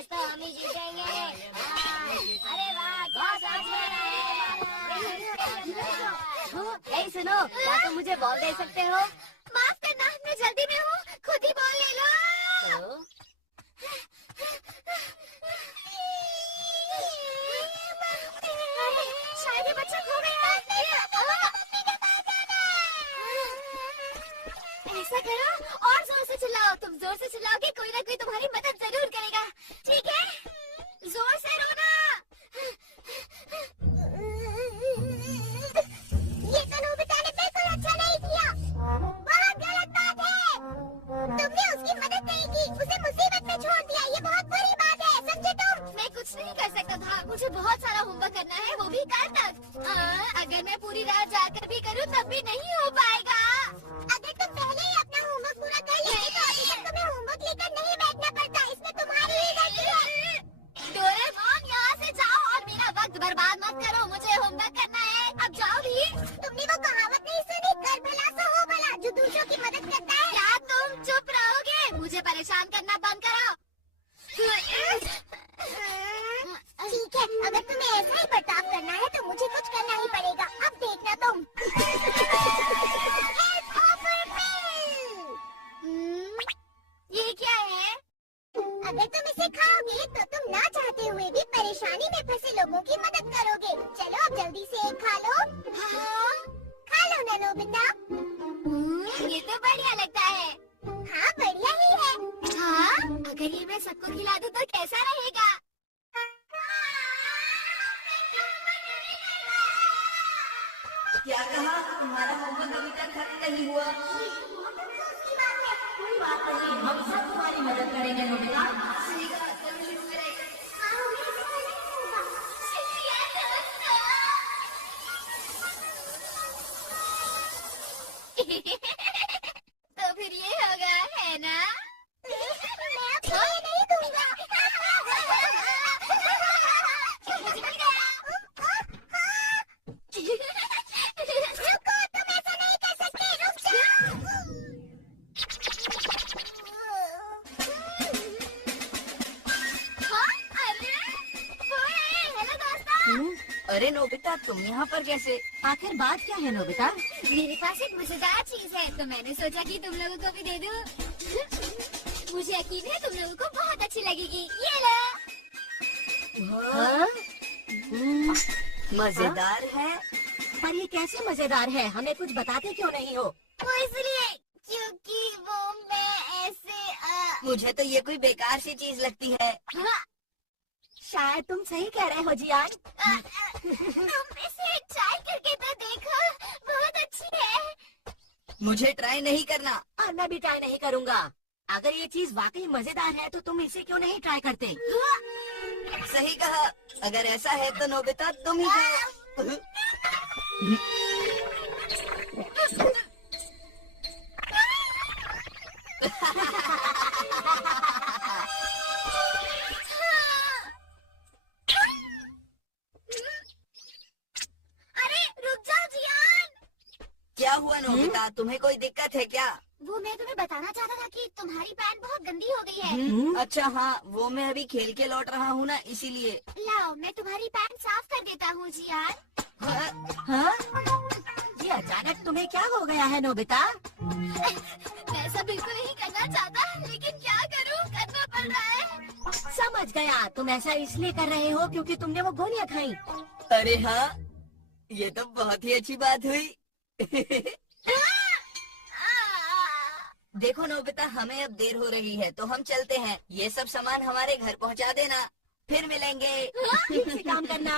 आज तो हम ही जीतेंगे। अरे वाह, क्या सोच रहे हैं? सुनो, क्या तुम मुझे बॉल दे सकते हो? माफ करना, मैं जल्दी में हूँ, खुद ही बॉल ले लो। शायद ये बच्चा खो गया। ऐसा करो, और जोर से चिल्लाओ। तुम जोर से चिल्लाओगे, कोई ना कोई तुम्हारी मदद जरूर करेगा। ठीक है, जोर से रोना। ये तो नोबिता ने बिल्कुल अच्छा नहीं किया। बहुत गलत बात है। तुमने उसकी मदद नहीं की, उसे मुसीबत में छोड़ दिया। ये बहुत बुरी बात है, समझे तुम? मैं कुछ नहीं कर सकता था, मुझे बहुत सारा होमवर्क करना है, वो भी कल तक। अगर मैं पूरी रात जाकर भी करूँ तब भी नहीं हो पाएगा। अगर तुम पहले ही अपना होमवर्क पूरा कर लेते तो अभी तक तुम्हें होमवर्क लेकर नहीं बैठना पड़ता। इसमें तुम्हारी ही गलती है। डोरेमोन, यहाँ से जाओ और मेरा वक्त बर्बाद मत करो। मुझे होमवर्क करना है, अब जाओ भी। तुमने वो कहावत नहीं सुनी, कर भला सो हो भला, जो दूसरों की मदद करता है। क्या तुम चुप रहोगे? मुझे परेशान करना बंद करो। ठीक है, अगर तुम्हें ऐसा ही बर्ताव करना है तो मुझे कुछ करना ही पड़ेगा। अब देखना तुम। ये क्या है? अगर तुम इसे खाओगे तो तुम ना चाहते हुए भी परेशानी में फंसे लोगों की मदद करोगे। चलो अब जल्दी से एक खा लो। हाँ, खा लो ना नोबिता। ये तो बढ़िया लगता है। हाँ, बढ़िया ही है। हाँ, अगर ये मैं सबको खिला दूं तो कैसा रहेगा? क्या कहा? तुम्हारा होमवर्क अभी तक खत्म नहीं हुआ? कोई बात नहीं, हम सब तुम्हारी मदद करेंगे नोबिता। तो फिर ये होगा, है ना? मैं अब ये नहीं दूंगा। रुको, तुम ऐसा नहीं कर सकते, रुक जाओ। हाँ, अरे, वो है, हेलो दोस्तों। अरे नोबिता, तुम यहाँ पर कैसे? आखिर बात क्या है नोबिता? मेरे पास एक मजेदार चीज है, तो मैंने सोचा कि तुम लोगों को भी दे दूं। मुझे यकीन है तुम लोगों को बहुत अच्छी लगेगी। ये लो। हाँ? मजेदार है? पर ये कैसे मजेदार है? हमें कुछ बताते क्यों नहीं हो? वो इसलिए क्योंकि वो मैं ऐसे मुझे तो ये कोई बेकार सी चीज लगती है। हाँ, शायद तुम सही कह रहे हो जियान। तुम इसे ट्राई करके तो देखो, बहुत अच्छी है। मुझे ट्राई नहीं करना। और मैं भी ट्राई नहीं करूँगा। अगर ये चीज वाकई मजेदार है तो तुम इसे क्यों नहीं ट्राई करते? सही कहा। अगर ऐसा है तो नोबिता तुम ही खाओ। अरे रुक जाओ जियान। क्या हुआ नोबिता? तुम्हें कोई दिक्कत है क्या? वो मैं तुम्हें बताना चाहता था कि तुम्हारी पैंट बहुत गंदी हो गई है। अच्छा हाँ, वो मैं अभी खेल के लौट रहा हूँ ना, इसीलिए। लाओ, मैं तुम्हारी पैंट साफ कर देता हूँ जियान। हाँ? ये अचानक तुम्हें क्या हो गया है नोबिता? मैं ऐसा बिल्कुल नहीं करना चाहता, लेकिन क्या करूँ, करना पड़ रहा है। समझ गया, तुम ऐसा इसलिए कर रहे हो क्योंकि तुमने वो गोलियां खाई। अरे हाँ, ये तो बहुत ही अच्छी बात हुई। देखो नोबिता, हमें अब देर हो रही है तो हम चलते हैं। ये सब सामान हमारे घर पहुंचा देना, फिर मिलेंगे। ठीक से काम करना।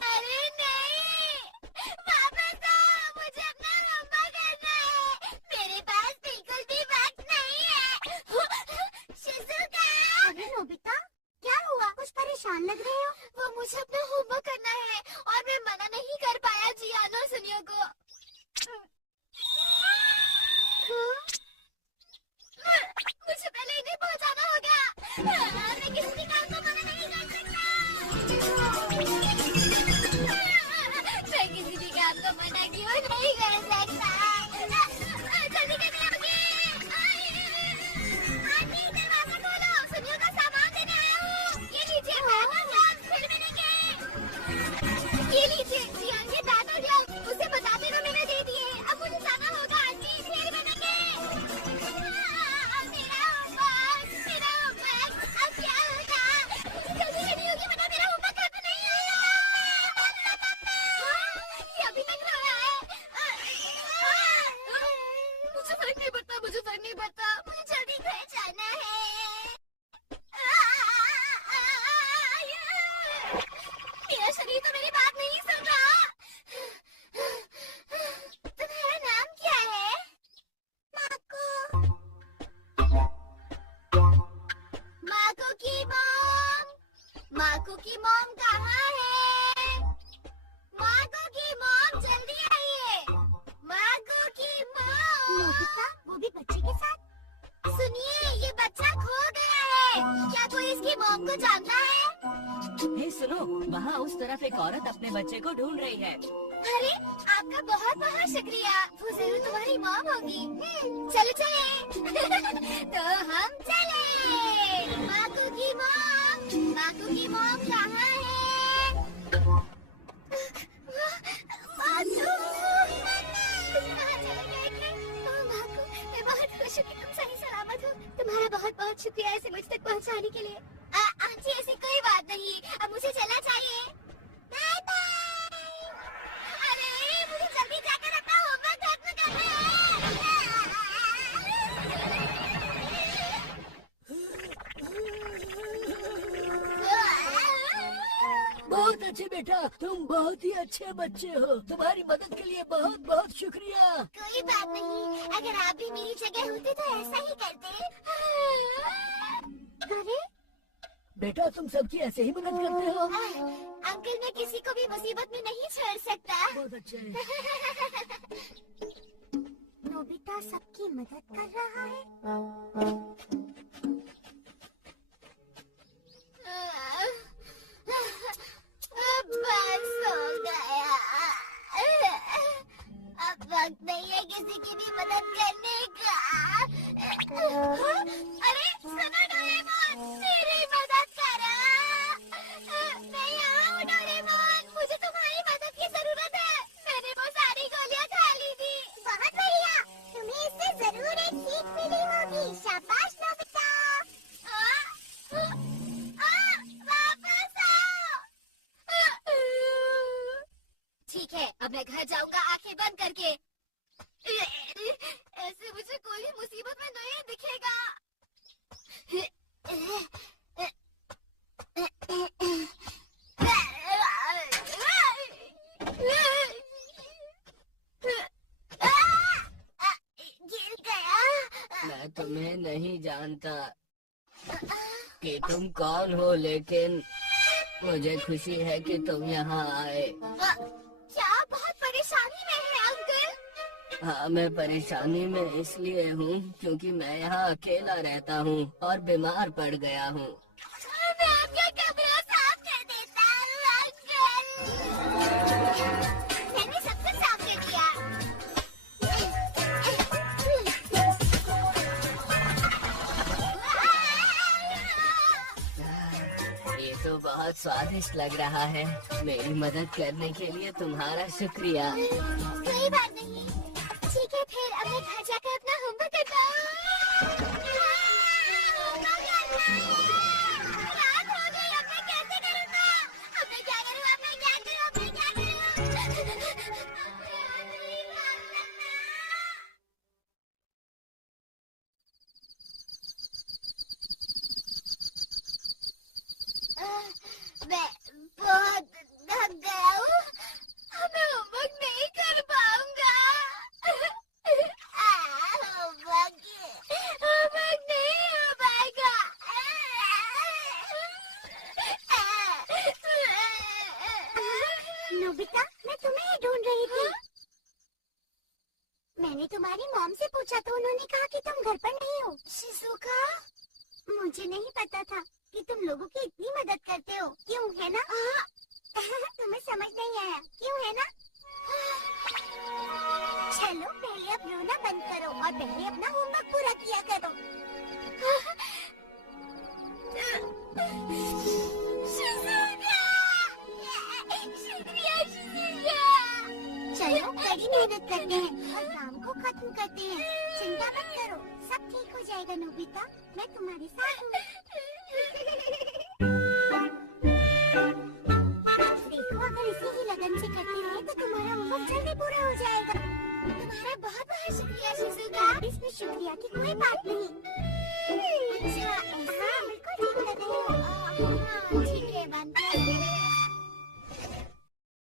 अरे नहीं, वापस आओ, मुझे अपना होमवर्क करना है। मेरे पास बिल्कुल भी वक्त नहीं है। शिज़ुका। अरे नोबिता, क्या हुआ? कुछ परेशान लग रहे हो? वो मुझे अपना होमवर्क करना है और मैं मना नहीं कर पाया जियान और सुनियो को। मुझे पहले इन्हें पहुंचाना होगा। मैं किसी भी काम को मना नहीं कर सकता। मैं किसी भी काम को मना क्यों नहीं कर सकता? जल्दी करनी होगी। आंटी, दरवाजा खोलो, सुनियो का सामान मेरा शरीर तो मेरी बात नहीं सुन रहा। तुम्हारा नाम क्या है? माको। माको की मॉम। माको की मॉम कहाँ है? माको की मॉम जल्दी आइए। माको की मॉम। नोबिता, वो भी बच्चे के साथ? सुनिए, ये बच्चा खो गया है। क्या कोई इसकी मॉम को जानता है? हे सुनो, वहाँ उस तरफ एक औरत अपने बच्चे को ढूंढ रही है। अरे, आपका बहुत बहुत शुक्रिया। वो जरूर तुम्हारी मॉम होगी। चलो चले। तो हम चले। माकू की मॉम। माकू की मॉम कहाँ है? माकू। कहाँ चले गए थे? ओह माकू, मैं बहुत खुश हूँ कि तुम सही सलामत हो। तुम्हारा बहुत बहुत शुक्रिया इसे मुझ तक पहुँचाने के लिए। आंटी, ऐसी कोई बात नहीं, अब मुझे चलना चाहिए। Bye bye. अरे, मुझे जल्दी जाकर अपना होमवर्क खत्म करना है। बहुत अच्छे बेटा, तुम बहुत ही अच्छे बच्चे हो। तुम्हारी मदद के लिए बहुत बहुत शुक्रिया। कोई बात नहीं, अगर आप भी मेरी जगह होते तो ऐसा ही करते। अरे बेटा, तुम सबकी ऐसे ही मदद करते हो। अंकल, मैं किसी को भी मुसीबत में नहीं छोड़ सकता। बहुत अच्छे। नोबिता सबकी मदद कर रहा है। अब बस हो गया। अब वक्त नहीं है किसी की भी मदद करने का। अरे सुनो डोरेमोन, मेरी मदद करो। मैं यहाँ हूँ डोरेमोन, मुझे तुम्हारी मदद की जरूरत है। मैंने वो सारी गोलियाँ खा ली थी। बहुत बढ़िया, तुम्हें इससे जरूर एक सीख मिली होगी। शाबाश नोबिता। वापस आओ। ठीक है, अब मैं घर जाऊंगा आंखें बंद करके। ऐसे मुझे कोई भी मुसीबत में नहीं दिखेगा। गिर गया। मैं तुम्हें नहीं जानता कि तुम कौन हो, लेकिन मुझे खुशी है कि तुम यहाँ आए। क्या बहुत परेशानी में है अंकल? हाँ, मैं परेशानी में इसलिए हूँ क्योंकि मैं यहाँ अकेला रहता हूँ और बीमार पड़ गया हूँ। मैं आपका कमरा साफ कर देता हूँ अंकल। मैंने सब कुछ साफ कर दिया। ये तो बहुत स्वादिष्ट लग रहा है। मेरी मदद करने के लिए तुम्हारा शुक्रिया। कोई बात नहीं। ठीक है, फिर अब मैं घर जाकर अपना होमवर्क करता हूँ। रात हो गई, अब मैं कैसे करूँगा? अब मैं क्या करूँ? अब मैं क्या करूँ? अब मैं क्या करूँ? मैं बहुत थक गया हूँ। मैं होमवर्क नहीं कर पाऊंगा। होमवर्क नहीं हो पाएगा। नोबिता, मैं तुम्हें ही ढूंढ रही थी। मैंने तुम्हारी मॉम से पूछा तो उन्होंने कहा कि तुम घर पर नहीं हो। शिज़ुका, मुझे नहीं पता था कि तुम लोगों की इतनी मदद करते हो। क्यों, है ना? तुम्हें समझ नहीं आया, क्यों, है ना? चलो, पहले अब रोना बंद करो और पहले अपना होमवर्क पूरा किया करो। शुक्रिया शिज़ुका। चलो, कड़ी मेहनत करते हैं और काम को खत्म करते हैं। चिंता मत करो, सब ठीक हो जाएगा नोबिता। मैं तुम्हारे साथ हूँ। देखो, अगर इसी ही लगन से करते रहे तो तुम्हारा होमवर्क जल्दी पूरा हो जाएगा। तुम्हारा बहुत बहुत शुक्रिया शिज़ुका। इसमें शुक्रिया की कोई बात नहीं। अच्छा,